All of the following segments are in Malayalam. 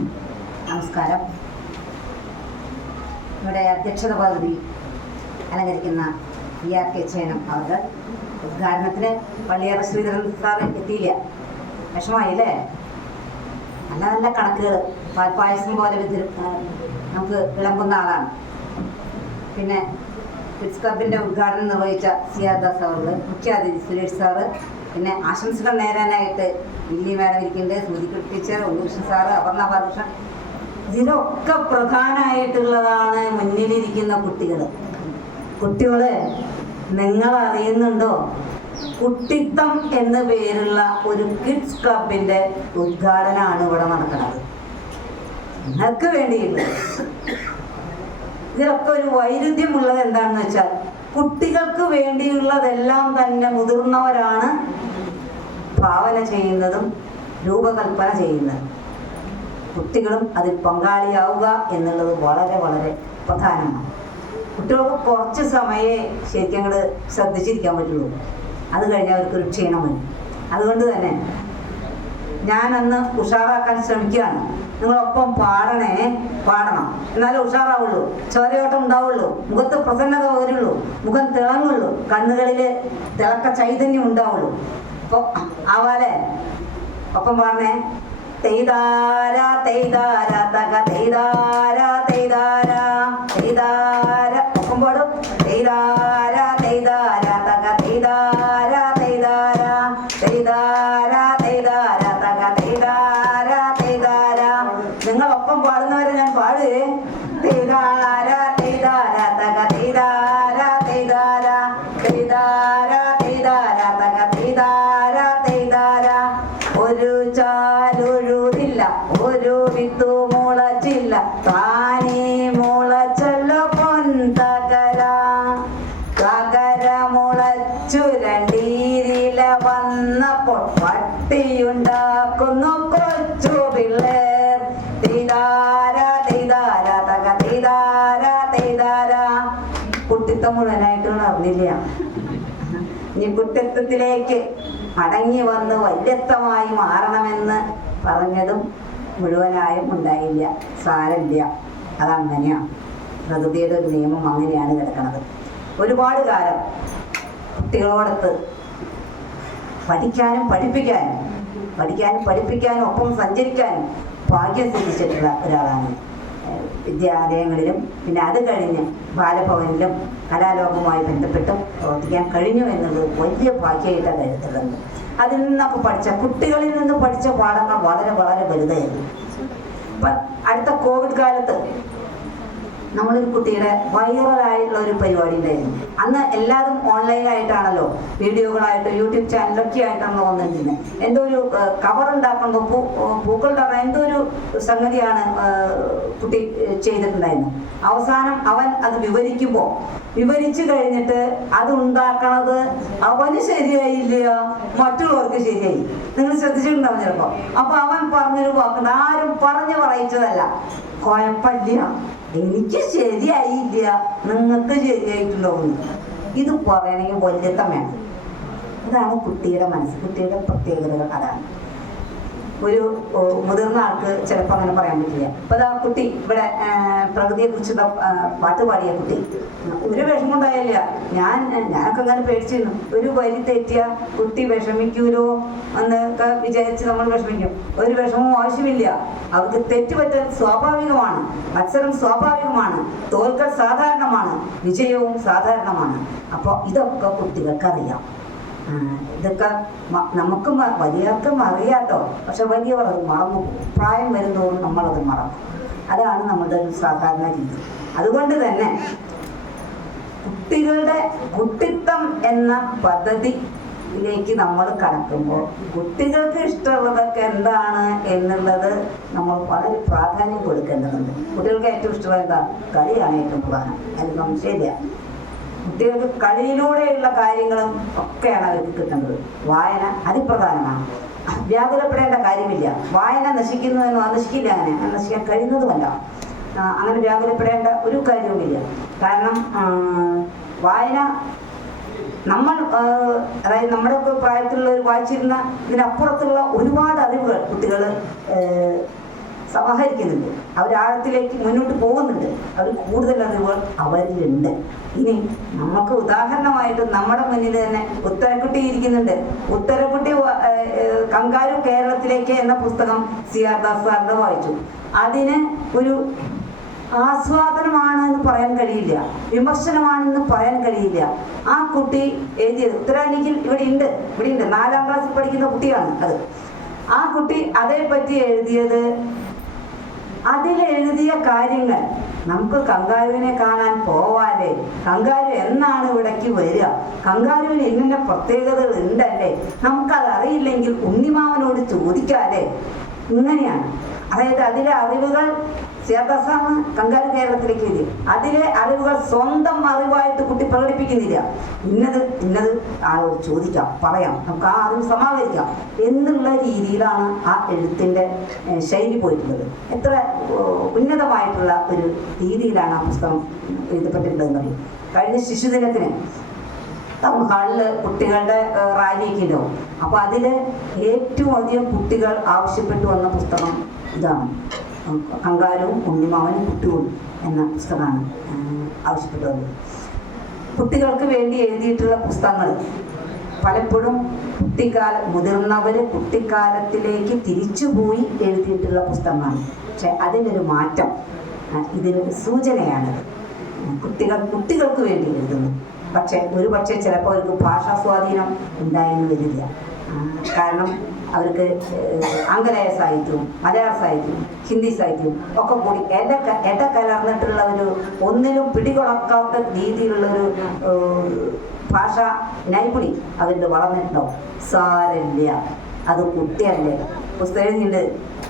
നമസ്കാരം. ഇവിടെ അധ്യക്ഷത പദവി അലങ്കരിക്കുന്ന വി ആർ കെ ചേനം അവർക്ക് ഉദ്ഘാടനത്തിന് പള്ളിയാറ ശ്രീധരൻ സാർ എത്തിയില്ല. വിഷമായില്ലേ നല്ല നല്ല കണക്കുകൾ പാൽപ്പായസം പോലെ നമുക്ക് വിളമ്പുന്ന ആളാണ്. പിന്നെ കിഡ്സ് ക്ലബിന്റെ ഉദ്ഘാടനം നിർവഹിച്ച സിയാദാസ് അവർ മുഖ്യാതിഥി സുരേഷ് സാറ് പിന്നെ ആശംസകൾ നേരാനായിട്ട് വില്ലി മാഡം ഇരിക്കുന്നുണ്ട്. Smriti teacher Unnikrishnan sir Aparna Balakrishnan. ഇതിലൊക്കെ പ്രധാനമായിട്ടുള്ളതാണ് മുന്നിലിരിക്കുന്ന കുട്ടികൾ കുട്ടികളെ. നിങ്ങൾ അറിയുന്നുണ്ടോ കുട്ടിത്തം എന്ന പേരുള്ള ഒരു കിഡ്സ് ക്ലബിന്റെ ഉദ്ഘാടനമാണ് ഇവിടെ നടക്കുന്നത്. നിങ്ങൾക്ക് വേണ്ടിയിട്ട് ഇതിലൊക്കെ ഒരു വൈരുദ്ധ്യമുള്ളത് എന്താണെന്ന് വെച്ചാൽ കുട്ടികൾക്ക് വേണ്ടിയുള്ളതെല്ലാം തന്നെ മുതിർന്നവരാണ് ഭാവന ചെയ്യുന്നതും രൂപകൽപ്പന ചെയ്യുന്നതും. കുട്ടികളും അതിൽ പങ്കാളിയാവുക എന്നുള്ളത് വളരെ വളരെ പ്രധാനമാണ്. കുട്ടികൾക്ക് കുറച്ച് സമയമേ ശരിക്കും അങ്ങോട്ട് ശ്രദ്ധിച്ചിരിക്കാൻ പറ്റുള്ളൂ. അത് കഴിഞ്ഞ് അവർക്കൊരു ക്ഷീണം വരും. അതുകൊണ്ട് തന്നെ ഞാൻ അന്ന് ഉഷാറാക്കാൻ ശ്രമിക്കുകയാണ്. നിങ്ങളൊപ്പം പാടണേ പാടണം. എന്നാലേ ഉഷാറാവുള്ളൂ. ചോരയോട്ടം ഉണ്ടാവുള്ളൂ. മുഖത്ത് പ്രസന്നത വരുള്ളൂ. മുഖം തിളങ്ങുള്ളൂ. കണ്ണുകളിൽ തിളക്ക ചൈതന്യം ഉണ്ടാവുള്ളൂ. അപ്പോൾ ആവാലേ. ഒപ്പം പാടണേ. തെയ്താര തെയ്താര തക തെയ്താര തെയ്താര തെയ്താര. ഒപ്പം പാടും. തെയ്താര തെയ്താര തക തെയ്താര ഒരു ചാലൊഴുതില്ല ഒരു വിത്തു മുളച്ചില്ല. താനേ മുളച്ചല്ലോ പൊൻ തകര. തകര മുളച്ചു രണ്ടീരില വന്നപ്പോൾ പട്ടിയുണ്ടാക്കുന്നു കൊച്ചു പിള്ളേർ. തെയ്താര തെയ്താര തക തെയ്താര തെയ്താര കുട്ടിത്തം മുഴുവനായിട്ട് അറിഞ്ഞില്ല? ഇനി കുറ്റത്വത്തിലേക്ക് മടങ്ങി വന്ന് വല്യത്വമായി മാറണമെന്ന് പറഞ്ഞതും മുഴുവനായും ഉണ്ടായില്ല. സാരമില്ല. അതങ്ങനെയാണ് പ്രകൃതിയുടെ ഒരു നിയമം അങ്ങനെയാണ് കിടക്കുന്നത് ഒരുപാട് കാലം കുട്ടികളോടൊത്ത് പഠിക്കാനും പഠിപ്പിക്കാനും പഠിക്കാനും പഠിപ്പിക്കാനും ഒപ്പം സഞ്ചരിക്കാനും ഭാഗ്യം സിദ്ധിച്ചിട്ടുള്ള ഒരാളാണ്. വിദ്യാലയങ്ങളിലും പിന്നെ അത് കഴിഞ്ഞ് ബാലഭവനിലും കലാലോകവുമായി ബന്ധപ്പെട്ട് പ്രവർത്തിക്കാൻ കഴിഞ്ഞു എന്നുള്ളത് വലിയ ഭാഗ്യമായിട്ടാണ് കരുതുന്നത്. അതിൽ നിന്നൊക്കെ പഠിച്ച കുട്ടികളിൽ നിന്ന് പഠിച്ച പാഠങ്ങൾ വളരെ വളരെ വലുതായിരുന്നു. അടുത്ത കോവിഡ് കാലത്ത് നമ്മളൊരു കുട്ടിയുടെ വൈറലായിട്ടുള്ള ഒരു പരിപാടി ഉണ്ടായിരുന്നു. അന്ന് എല്ലാവരും ഓൺലൈനായിട്ടാണല്ലോ വീഡിയോകളായിട്ട് യൂട്യൂബ് ചാനലൊക്കെ ആയിട്ടാണ് വന്നിരുന്നത് എന്തോ ഒരു കവർ ഉണ്ടാക്കുമ്പോൾ പൂ പൂക്കൾ ഉണ്ടാക്കാൻ എന്തോ ഒരു സംഗതിയാണ് കുട്ടി ചെയ്തിട്ടുണ്ടായിരുന്നു അവസാനം അവൻ അത് വിവരിക്കുമ്പോൾ വിവരിച്ചു കഴിഞ്ഞിട്ട് അത് ഉണ്ടാക്കണത് അവന് ശരിയായില്ല മറ്റുള്ളവർക്ക് ശരിയായി. നിങ്ങൾ ശ്രദ്ധിച്ചിട്ടുണ്ടാവും ചിലപ്പോൾ അപ്പൊ അവൻ പറഞ്ഞൊരു വാക്കുണ്ട് ആരും പറഞ്ഞു പറയിച്ചതല്ല. കുഴപ്പമില്ല. എനിക്ക് ശരിയായില്ല. നിങ്ങൾക്ക് ശരിയായിട്ടുണ്ടാവും ഇത് പറയണമെങ്കിൽ വല്യത്തം വേണം ഇതാണ് കുട്ടിയുടെ മനസ്സ്. കുട്ടിയുടെ പ്രത്യേകതകൾ അതാണ്. ഒരു മുതിർന്ന ആൾക്ക് ചിലപ്പോൾ അങ്ങനെ പറയാൻ പറ്റില്ല. അപ്പൊ ദാ കുട്ടി ഇവിടെ പ്രകൃതിയെ കുറിച്ചുള്ള പാട്ട് പാടിയ കുട്ടി ഒരു വിഷമം ഉണ്ടായില്ല. ഞാൻ ഞാനൊക്കെ അങ്ങനെ പേടിച്ചിരുന്നു. ഒരു വരി തെറ്റിയ കുട്ടി വിഷമിക്കൂലോ എന്നൊക്കെ വിചാരിച്ച് നമ്മൾ വിഷമിക്കും. ഒരു വിഷമവും ആവശ്യമില്ല. അവർക്ക് തെറ്റുപറ്റൽ സ്വാഭാവികമാണ്. മത്സരം സ്വാഭാവികമാണ്. തോൽക്കൽ സാധാരണമാണ്. വിജയവും സാധാരണമാണ്. അപ്പോൾ ഇതൊക്കെ കുട്ടികൾക്കറിയാം. ആ, ഇതൊക്കെ നമുക്ക് വലിയവർക്കും അറിയാട്ടോ. പക്ഷെ വലിയവർ അത് മറന്നു. പ്രായം വരുന്നതോറും നമ്മളത് മറക്കും. അതാണ് നമ്മുടെ സാധാരണ രീതി. അതുകൊണ്ട് തന്നെ കുട്ടികളുടെ കുട്ടിത്തം എന്ന പദ്ധതി ിലേക്ക് നമ്മൾ കടക്കുമ്പോൾ കുട്ടികൾക്ക് ഇഷ്ടമുള്ളതൊക്കെ എന്താണ് എന്നുള്ളത് നമ്മൾ വളരെ പ്രാധാന്യം കൊടുക്കേണ്ടതുണ്ട്. കുട്ടികൾക്ക് ഏറ്റവും ഇഷ്ടമുള്ള എന്താ? കളിയാണ് ഏറ്റവും പ്രധാനം. അത് സംശയമില്ല. കുട്ടികൾക്ക് കളിയിലൂടെയുള്ള കാര്യങ്ങളും ഒക്കെയാണ് അവർക്ക് കിട്ടുന്നത് വായന അതിപ്രധാനമാണ്. വ്യാകുലപ്പെടേണ്ട കാര്യമില്ല. വായന നശിക്കുന്നതെന്ന് നശിക്കില്ല അങ്ങനെ. അങ്ങനെ നശിക്കാൻ കഴിയുന്നതുമല്ല. അങ്ങനെ വ്യാകുലപ്പെടേണ്ട ഒരു കാര്യവുമില്ല. കാരണം വായന നമ്മൾ അതായത് നമ്മുടെ പ്രായത്തിലുള്ളവർ വായിച്ചിരുന്ന ഇതിനപ്പുറത്തുള്ള ഒരുപാട് അറിവുകൾ കുട്ടികൾ സമാഹരിക്കുന്നുണ്ട്. അവർ ആഴത്തിലേക്ക് മുന്നോട്ട് പോകുന്നുണ്ട്. അവർ കൂടുതൽ അറിവുകൾ അവരിലുണ്ട്. ഇനി നമുക്ക് ഉദാഹരണമായിട്ട് നമ്മുടെ മുന്നിൽ തന്നെ ഉത്തരക്കുട്ടി ഇരിക്കുന്നുണ്ട്. ഉത്തരക്കുട്ടി കങ്കാരു കേരളത്തിലേക്ക് എന്ന പുസ്തകം സി ആർ ദാസ് സാറിന്റെ വായിച്ചു. അതിന് ഒരു ആസ്വാദനമാണ് എന്ന് പറയാൻ കഴിയില്ല. വിമർശനമാണെന്ന് പറയാൻ കഴിയില്ല. ആ കുട്ടി എഴുതിയത് ഉത്തരാലിങ്കിൽ ഇവിടെ ഉണ്ട്. ഇവിടെ ഉണ്ട്. നാലാം ക്ലാസ്സിൽ പഠിക്കുന്ന കുട്ടിയാണ് അത്. ആ കുട്ടി അതേപ്പറ്റി എഴുതിയത് അതിൽ എഴുതിയ കാര്യങ്ങൾ. നമുക്ക് കങ്കാരുവിനെ കാണാൻ പോവാതെ. കങ്കാരു എന്നാണ് ഇവിടേക്ക് വരിക? കങ്കാരുവിന് ഇന്ന പ്രത്യേകതകൾ ഉണ്ടല്ലേ? നമുക്കത് അറിയില്ലെങ്കിൽ ഉണ്ണിമാവനോട് ചോദിക്കാതെ. ഇങ്ങനെയാണ്. അതായത് അതിലെ അറിവുകൾ ചേതസാണ് കങ്കാരു കേരളത്തിലേക്ക് എഴുതി അതിലെ അറിവുകൾ സ്വന്തം അറിവായിട്ട് കുട്ടി പ്രകടിപ്പിക്കുന്നില്ല. ഇന്നത് ഇന്നത് ആളോട് ചോദിക്കാം പറയാം. നമുക്ക് ആ അറിവ് സമാഹരിക്കാം. എന്നുള്ള രീതിയിലാണ് ആ എഴുത്തിന്റെ ശൈലി പോയിട്ടുള്ളത്. എത്ര ഉന്നതമായിട്ടുള്ള ഒരു രീതിയിലാണ് ആ പുസ്തകം എഴുതപ്പെട്ടിട്ടുള്ളതെന്ന് അറിയും. കഴിഞ്ഞ ശിശുദിനത്തിന് ടൗൺ ഹാളിൽ കുട്ടികളുടെ റാലി റാലിയൊക്കെ ഉണ്ടാവും. അപ്പോൾ അതിൽ ഏറ്റവും അധികം കുട്ടികൾ ആവശ്യപ്പെട്ടു വന്ന പുസ്തകം ഇതാണ്. കങ്കാരവും ഉണ്ണിമാവനും കുട്ടിയും എന്ന പുസ്തകമാണ് ആവശ്യപ്പെട്ടത്. ആവശ്യപ്പെട്ടു കുട്ടികൾക്ക് വേണ്ടി എഴുതിയിട്ടുള്ള പുസ്തകങ്ങൾ. പലപ്പോഴും കുട്ടിക്കാല മുതിർന്നവർ കുട്ടിക്കാലത്തിലേക്ക് തിരിച്ചുപോയി എഴുതിയിട്ടുള്ള പുസ്തകമാണ്. പക്ഷെ അതിനൊരു മാറ്റം ഇതിനൊരു സൂചനയാണ്. കുട്ടികൾ കുട്ടികൾക്ക് വേണ്ടി എഴുതുന്നു. പക്ഷെ ഒരു പക്ഷേ ചിലപ്പോൾ അവർക്ക് ഭാഷാ സ്വാധീനം ഉണ്ടായെന്ന് വരില്ല. കാരണം അവർക്ക് ആംഗലേയ സാഹിത്യവും മലയാള സാഹിത്യവും ഹിന്ദി സാഹിത്യവും ഒക്കെ കൂടി എട എടക്കലർന്നിട്ടുള്ള ഒരു ഒന്നിലും പിടികൊളക്കാത്ത രീതിയിലുള്ളൊരു ഭാഷ നൈപുണി അവരിൽ വളർന്നിട്ടുണ്ടാവും സാരല്ല. അത് കുട്ടിയല്ലേ. പുസ്തകം എഴുതിയുണ്ട്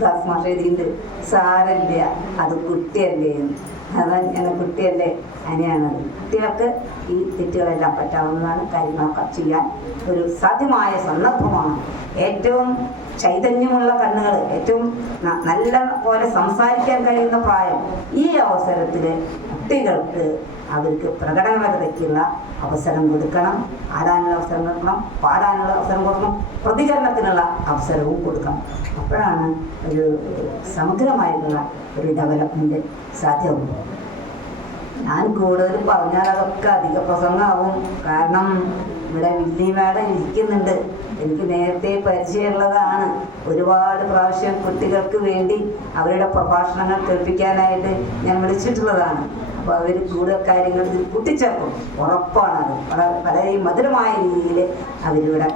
ദാസ് മാഷ എഴുതിയിട്ടുണ്ട്. സാരല്ല. അത് കുട്ടിയല്ലേ. അതാ ഞാൻ കുട്ടിയല്ലേ. അങ്ങനെയാണത് കുട്ടികൾക്ക് ഈ തെറ്റുകളെല്ലാം പറ്റാവുന്നതാണ്. കാര്യങ്ങളൊക്കെ ചെയ്യാൻ ഒരു സാധ്യമായ സന്ദർഭമാണ്. ഏറ്റവും ചൈതന്യമുള്ള കണ്ണുകൾ ഏറ്റവും നല്ല പോലെ സംസാരിക്കാൻ കഴിയുന്ന പ്രായം ഈ അവസരത്തിൽ കുട്ടികൾക്ക് അവർക്ക് പ്രകടനപരതയ്ക്കുള്ള അവസരം കൊടുക്കണം. ആടാനുള്ള അവസരം കൊടുക്കണം. പാടാനുള്ള അവസരം കൊടുക്കണം. പ്രതികരണത്തിനുള്ള അവസരവും കൊടുക്കണം. അപ്പോഴാണ് ഒരു സമഗ്രമായിട്ടുള്ള ഒരു ഡെവലപ്മെന്റ് സാധ്യമാകും ഞാൻ കൂടുതൽ പറഞ്ഞാൽ അതൊക്കെ അധിക പ്രസംഗമാവും. കാരണം ഇവിടെ വില്ലി മാഡം ഇരിക്കുന്നുണ്ട്. എനിക്ക് നേരത്തെ പരിചയമുള്ളതാണ്. ഒരുപാട് പ്രാവശ്യം കുട്ടികൾക്ക് വേണ്ടി അവരുടെ പ്രഭാഷണങ്ങൾ കേൾപ്പിക്കാനായിട്ട് ഞാൻ വിളിച്ചിട്ടുള്ളതാണ്. അപ്പോൾ അവർ കൂടുതൽ കാര്യങ്ങൾ കൂട്ടിച്ചേർക്കും. ഉറപ്പാണത്. വളരെ മധുരമായ രീതിയിൽ അവരിവിടെ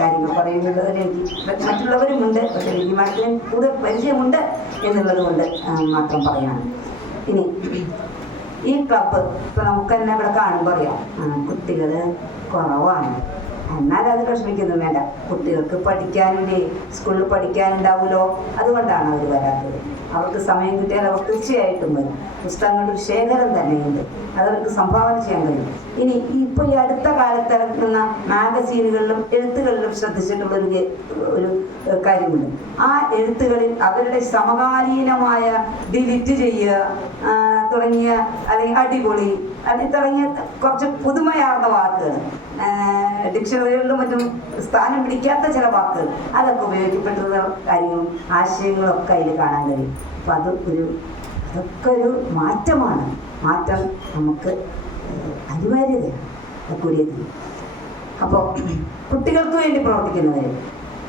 കാര്യങ്ങൾ പറയുന്നുള്ളത് എനിക്ക് മറ്റുള്ളവരുമുണ്ട്. പക്ഷേ വില്ലി മാഡത്തിന് കൂടുതൽ പരിചയമുണ്ട് എന്നുള്ളത് കൊണ്ട് മാത്രം പറയാണ് ഇനി ഈ ക്ലബ്ബ് ഇപ്പൊ നമുക്ക് തന്നെ ഇവിടെ കാണുമ്പോൾ അറിയാം. കുട്ടികൾ കുറവാണ്. എന്നാലും അത് വിഷമിക്കുന്നു വേണ്ട. കുട്ടികൾക്ക് പഠിക്കാനില്ലേ സ്കൂളിൽ പഠിക്കാനുണ്ടാവുമല്ലോ? അതുകൊണ്ടാണ് അവർ വരാത്തത്. അവർക്ക് സമയം കിട്ടിയാൽ അവർ തീർച്ചയായിട്ടും വരും. പുസ്തകങ്ങളുടെ ഒരു ശേഖരം തന്നെയുണ്ട്. അതവർക്ക് സംഭാവന ചെയ്യാൻ കഴിയും. ഇനി ഇപ്പോൾ ഈ അടുത്ത കാലത്ത് ഇറക്കുന്ന മാഗസീനുകളിലും എഴുത്തുകളിലും ശ്രദ്ധിച്ചിട്ടുള്ള ഒരു ഒരു കാര്യമുണ്ട്. ആ എഴുത്തുകളിൽ അവരുടെ സമകാലീനമായ ഡിലിറ്റ് ചെയ്യുക തുടങ്ങിയ അല്ലെങ്കിൽ അടിപൊളി അല്ലെങ്കിൽ തുടങ്ങിയ കുറച്ച് പുതുമയാർന്ന വാക്കുകൾ ഡിക്ഷണറികളിലും മറ്റും സ്ഥാനം പിടിക്കാത്ത ചില വാക്ക് അതൊക്കെ ഉപയോഗിക്കപ്പെട്ട കാര്യങ്ങളും ആശയങ്ങളും ഒക്കെ അതിൽ കാണാൻ കഴിയും. അപ്പം അത് ഒരു അതൊക്കെ ഒരു മാറ്റമാണ്. മാറ്റം നമുക്ക് അനിവാര്യതയാണ്. കൂടിയത് അപ്പോൾ കുട്ടികൾക്ക് വേണ്ടി പ്രവർത്തിക്കുന്നവർ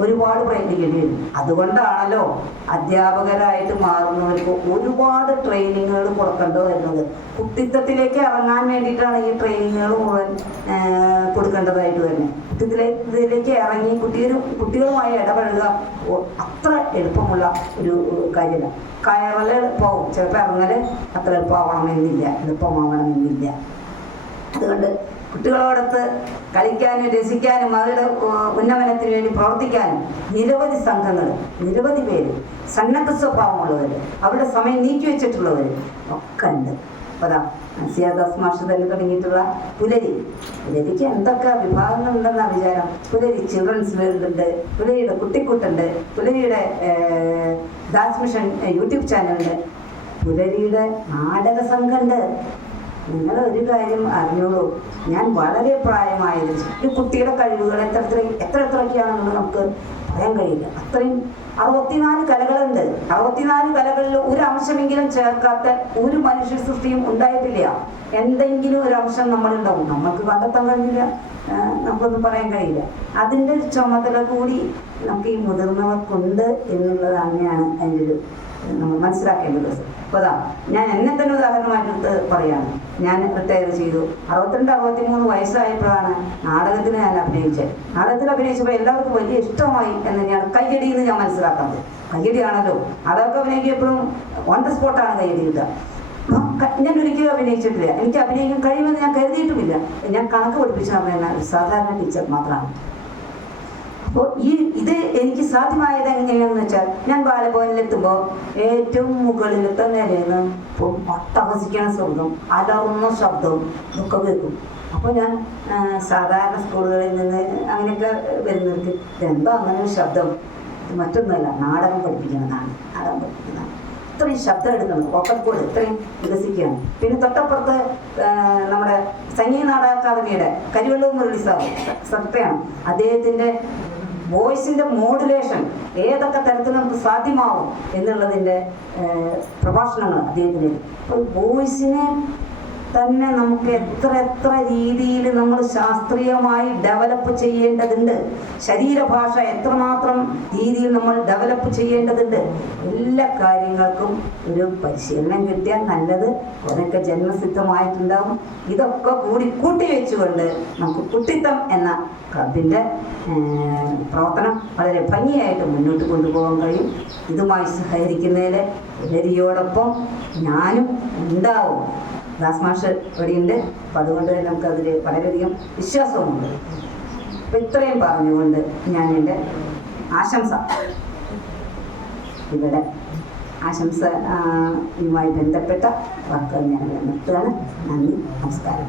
ഒരുപാട് പ്രയത്നിക്കേണ്ടി വരും അതുകൊണ്ടാണല്ലോ അധ്യാപകരായിട്ട് മാറുന്നവർക്ക് ഒരുപാട് ട്രെയിനിങ്ങുകൾ കൊടുക്കേണ്ടി വരുന്നത്. കുട്ടിത്തത്തിലേക്ക് ഇറങ്ങാൻ വേണ്ടിയിട്ടാണ് ഈ ട്രെയിനിങ്ങുകൾ മുഴുവൻ കൊടുക്കേണ്ടതായിട്ട് വരുന്നത്. കുട്ടിത്തിലേക്ക് ഇറങ്ങി കുട്ടികൾ കുട്ടികളുമായി ഇടപഴകുക അത്ര എളുപ്പമുള്ള ഒരു കാര്യമല്ല. കയറൽ എളുപ്പമാവും ചിലപ്പോൾ ഇറങ്ങൽ അത്ര എളുപ്പമാവണമെന്നില്ല എളുപ്പമാവണമെന്നില്ല. അതുകൊണ്ട് കുട്ടികളോടൊത്ത് കളിക്കാനും രസിക്കാനും അവരുടെ ഉന്നമനത്തിന് വേണ്ടി പ്രവർത്തിക്കാനും നിരവധി സംഘങ്ങൾ നിരവധി പേര് സന്നദ്ധ സ്വഭാവമുള്ളവർ അവരുടെ സമയം നീക്കി വെച്ചിട്ടുള്ളവർ ഒക്കെ ഉണ്ട് അതാ സിയാദാസ് മാഷ് തന്നെ തുടങ്ങിയിട്ടുള്ള പുലരി. പുലരിക്ക് എന്തൊക്കെ വിഭാഗങ്ങളുണ്ടെന്ന വിചാരം? പുലരി ചിൽഡ്രൻസ് വേൾഡ് ഉണ്ട് പുലരിയുടെ കുട്ടിക്കൂട്ടുണ്ട് പുലരിയുടെ ദാസ് മിഷൻ യൂട്യൂബ് ചാനലുണ്ട് പുലരിയുടെ നാടക സംഘമുണ്ട് നിങ്ങൾ ഒരു കാര്യം അറിഞ്ഞോളൂ. ഞാൻ വളരെ പ്രായമായത് ഒരു കുട്ടിയുടെ കഴിവുകൾ എത്ര എത്ര എത്ര എത്രയൊക്കെയാണെന്നുള്ളത് നമുക്ക് പറയാൻ കഴിയില്ല. അത്രയും അറുപത്തിനാല് കലകളുണ്ട്. അറുപത്തിനാല് കലകളിൽ ഒരു അംശമെങ്കിലും ചേർക്കാത്ത ഒരു മനുഷ്യ സൃഷ്ടിയും ഉണ്ടായിട്ടില്ല. എന്തെങ്കിലും ഒരു അംശം നമ്മളുണ്ടാവും നമുക്ക് കണ്ടെത്താൻ കഴിഞ്ഞില്ല നമുക്കൊന്നും പറയാൻ കഴിയില്ല. അതിന്റെ ചുമതല കൂടി നമുക്ക് ഈ മുതിർന്നവർക്കുണ്ട് എന്നുള്ളത് തന്നെയാണ് എന്റെ ഒരു നമ്മൾ മനസ്സിലാക്കേണ്ടത്. അപ്പോൾ ഞാൻ എന്നെ തന്നെ ഉദാഹരണമായിട്ട് പറയാണ്. ഞാൻ റിട്ടയർ ചെയ്തു. അറുപത്തിരണ്ട് അറുപത്തി മൂന്ന് വയസ്സായപ്പോഴാണ് നാടകത്തിന് ഞാൻ അഭിനയിച്ചത്. നാടകത്തിൽ അഭിനയിച്ചപ്പോൾ എല്ലാവർക്കും വലിയ ഇഷ്ടമായി എന്ന് ഞാൻ കയ്യടി എന്ന് ഞാൻ മനസ്സിലാക്കുന്നത്. കയ്യടിയാണല്ലോ നാടകമൊക്കെ അഭിനയിക്കുമ്പോഴും ഓൺ ദ സ്പോട്ടാണ് കയ്യടി കിട്ടുക ഞാൻ ഒരിക്കലും അഭിനയിച്ചിട്ടില്ല. എനിക്ക് അഭിനയിക്കാൻ കഴിയുമെന്ന് ഞാൻ കരുതിയിട്ടുമില്ല. ഞാൻ കണക്ക് പഠിപ്പിച്ച അമ്മ സാധാരണ ടീച്ചർ മാത്രമാണ് അപ്പോൾ ഈ ഇത് എനിക്ക് സാധ്യമായത് എങ്ങനെയാണെന്ന് വെച്ചാൽ ഞാൻ ബാലഭവനിലെത്തുമ്പോൾ ഏറ്റവും മുകളിലത്തെ നിലയിൽ നിന്ന് ഇപ്പോൾ ഒട്ടഹസിക്കണ ശബ്ദം അലറുന്ന ശബ്ദവും ഇതൊക്കെ കേൾക്കും. അപ്പോൾ ഞാൻ സാധാരണ സ്കൂളുകളിൽ നിന്ന് അങ്ങനെയൊക്കെ വരുന്നവർക്ക് എന്താ അങ്ങനെ ഒരു ശബ്ദം? ഇത് മറ്റൊന്നുമല്ല നാടകം പഠിപ്പിക്കുന്നതാണ് നാടകം പഠിപ്പിക്കുന്നതാണ് ഇത്രയും ശബ്ദം എടുക്കണം ഒക്കൽക്കോട് ഇത്രയും വികസിക്കുകയാണ്. പിന്നെ തൊട്ടപ്പുറത്ത് നമ്മുടെ സംഗീത നാടക അക്കാദമിയുടെ കരിവെള്ളവും മുരളി സാർ അദ്ദേഹത്തിന്റെ വോയിസിന്റെ മോഡുലേഷൻ ഏതൊക്കെ തരത്തിൽ നമുക്ക് സാധ്യമാവും എന്നുള്ളതിന്റെ പ്രഭാഷണങ്ങൾ അദ്ദേഹത്തിന് വോയിസിനെ തന്നെ നമുക്ക് എത്ര എത്ര രീതിയിൽ നമ്മൾ ശാസ്ത്രീയമായി ഡെവലപ്പ് ചെയ്യേണ്ടതുണ്ട്. ശരീരഭാഷ എത്രമാത്രം രീതിയിൽ നമ്മൾ ഡെവലപ്പ് ചെയ്യേണ്ടതുണ്ട്. എല്ലാ കാര്യങ്ങൾക്കും ഒരു പരിശീലനം കിട്ടിയാൽ നല്ലത്. അതൊക്കെ ജന്മസിദ്ധമായിട്ടുണ്ടാവും. ഇതൊക്കെ കൂടി കൂട്ടി വെച്ചുകൊണ്ട് നമുക്ക് കുട്ടിത്തം എന്ന ക്ലബിന്റെ പ്രവർത്തനം വളരെ ഭംഗിയായിട്ട് മുന്നോട്ട് കൊണ്ടുപോകാൻ കഴിയും. ഇതുമായി സഹകരിക്കുന്നതിൽ എല്ലരിയോടൊപ്പം ഞാനും ഉണ്ടാവും. ദാസ് മാഷ് ഇവിടെയുണ്ട് അപ്പം അതുകൊണ്ട് തന്നെ നമുക്കതിൽ വളരെയധികം വിശ്വാസവുമുണ്ട് അപ്പം ഇത്രയും പറഞ്ഞുകൊണ്ട് ഞാൻ എന്റെ ആശംസ. ഇവിടെ ആശംസ ആ, യുമായി ബന്ധപ്പെട്ട വാക്കുകൾ ഞാൻ നിർത്തുകയാണ്. നന്ദി നമസ്കാരം.